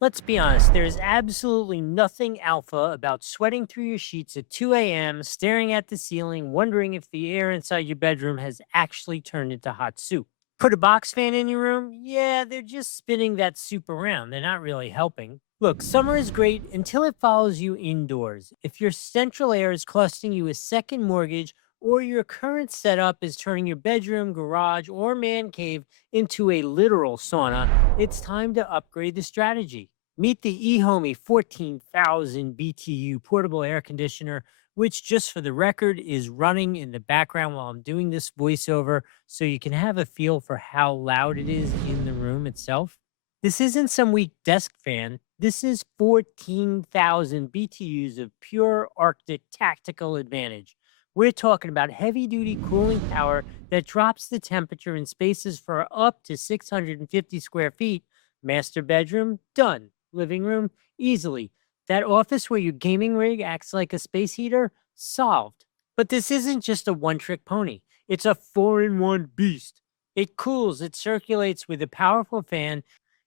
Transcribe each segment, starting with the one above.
Let's be honest, there is absolutely nothing alpha about sweating through your sheets at 2 a.m., staring at the ceiling, wondering if the air inside your bedroom has actually turned into hot soup. Put a box fan in your room? Yeah, they're just spinning that soup around. They're not really helping. Look, summer is great until it follows you indoors. If your central air is costing you a second mortgage, or your current setup is turning your bedroom, garage, or man cave into a literal sauna, it's time to upgrade the strategy. Meet the Euhomy 14,000 BTU Portable Air Conditioner, which, just for the record, is running in the background while I'm doing this voiceover so you can have a feel for how loud it is in the room itself. This isn't some weak desk fan. This is 14,000 BTUs of pure Arctic tactical advantage. We're talking about heavy duty cooling power that drops the temperature in spaces for up to 650 square feet. Master bedroom, done. Living room, easily. That office where your gaming rig acts like a space heater, solved. But this isn't just a one trick pony, it's a 4-in-1 beast. It cools, it circulates with a powerful fan,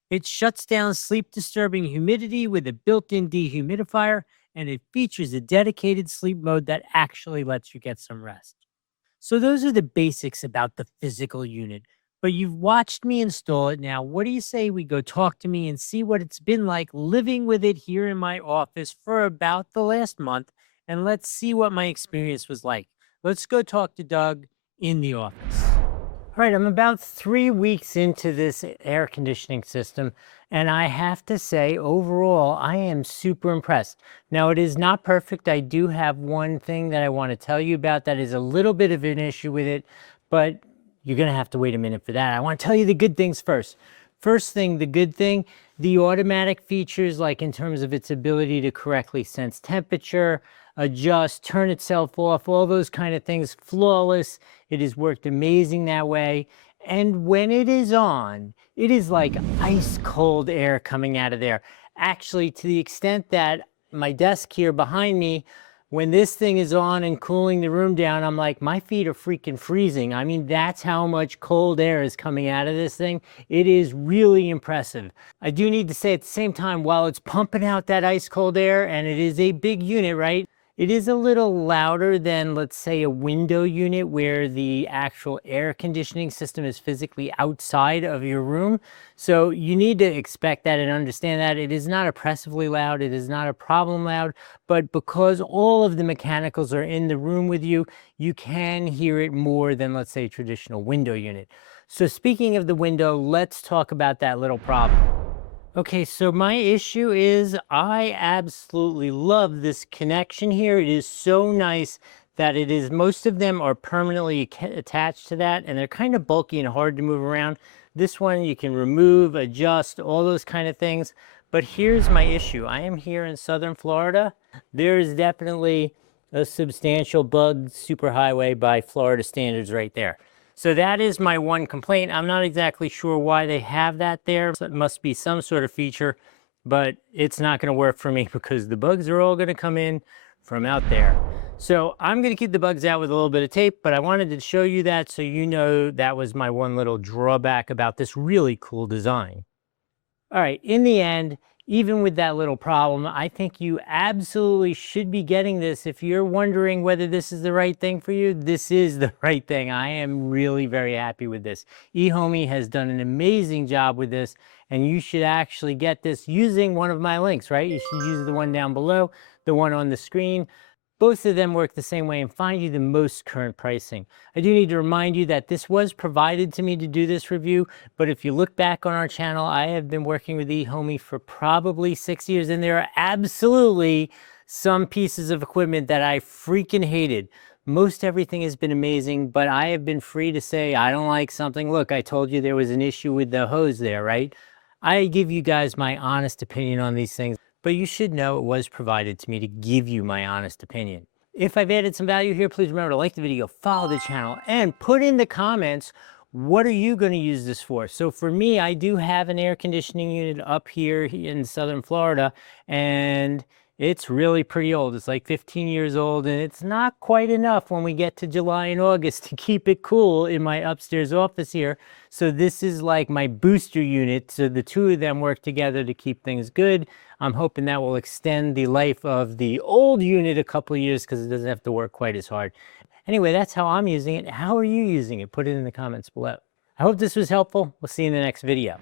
it shuts down sleep disturbing humidity with a built in dehumidifier, and it features a dedicated sleep mode that actually lets you get some rest. So those are the basics about the physical unit. But you've watched me install it now. What do you say we go talk to me and see what it's been like living with it here in my office for about the last month? And let's see what my experience was like. Let's go talk to Doug in the office. All right, I'm about 3 weeks into this air conditioning system, and I have to say, overall, I am super impressed. Now, it is not perfect. I do have one thing that I want to tell you about that is a little bit of an issue with it, but you're going to have to wait a minute for that. I want to tell you the good things first. First thing, the good thing, the automatic features, like in terms of its ability to correctly sense temperature, adjust, turn itself off, all those kind of things, flawless. It has worked amazing that way. And when it is on, it is like ice cold air coming out of there. Actually, to the extent that my desk here behind me, when this thing is on and cooling the room down, I'm like, my feet are freaking freezing. I mean, that's how much cold air is coming out of this thing. It is really impressive. I do need to say at the same time, while it's pumping out that ice cold air, and it is a big unit, right? It is a little louder than, let's say, a window unit where the actual air conditioning system is physically outside of your room. So you need to expect that and understand that. It is not oppressively loud. It is not a problem loud. But because all of the mechanicals are in the room with you, you can hear it more than, let's say, a traditional window unit. So speaking of the window, let's talk about that little problem. Okay, so my issue is I absolutely love this connection here. It is so nice that it is, most of them are permanently attached to that, and they're kind of bulky and hard to move around. This one you can remove, adjust, all those kind of things. But here's my issue. I am here in Southern Florida. There is definitely a substantial bug superhighway by Florida standards right there. So that is my one complaint. I'm not exactly sure why they have that there. So it must be some sort of feature, but it's not going to work for me because the bugs are all going to come in from out there. So I'm going to keep the bugs out with a little bit of tape, but I wanted to show you that so you know that was my one little drawback about this really cool design. All right, in the end, even with that little problem, I think you absolutely should be getting this. If you're wondering whether this is the right thing for you, this is the right thing. I am really very happy with this. Euhomy has done an amazing job with this, and you should actually get this using one of my links, right? You should use the one down below, the one on the screen. Both of them work the same way and find you the most current pricing. I do need to remind you that this was provided to me to do this review, but if you look back on our channel, I have been working with Euhomy for probably 6 years, and there are absolutely some pieces of equipment that I freaking hated. Most everything has been amazing, but I have been free to say I don't like something. Look, I told you there was an issue with the hose there, right? I give you guys my honest opinion on these things, but you should know it was provided to me to give you my honest opinion. If I've added some value here, please remember to like the video, follow the channel, and put in the comments, what are you going to use this for? So for me, I do have an air conditioning unit up here in Southern Florida, and It's really pretty old. It's like 15 years old, and it's not quite enough when we get to July and August to keep it cool in my upstairs office here. So this is like my booster unit. So the two of them work together to keep things good. I'm hoping that will extend the life of the old unit a couple of years because it doesn't have to work quite as hard. Anyway, that's how I'm using it. How are you using it? Put it in the comments below. I hope this was helpful. We'll see you in the next video.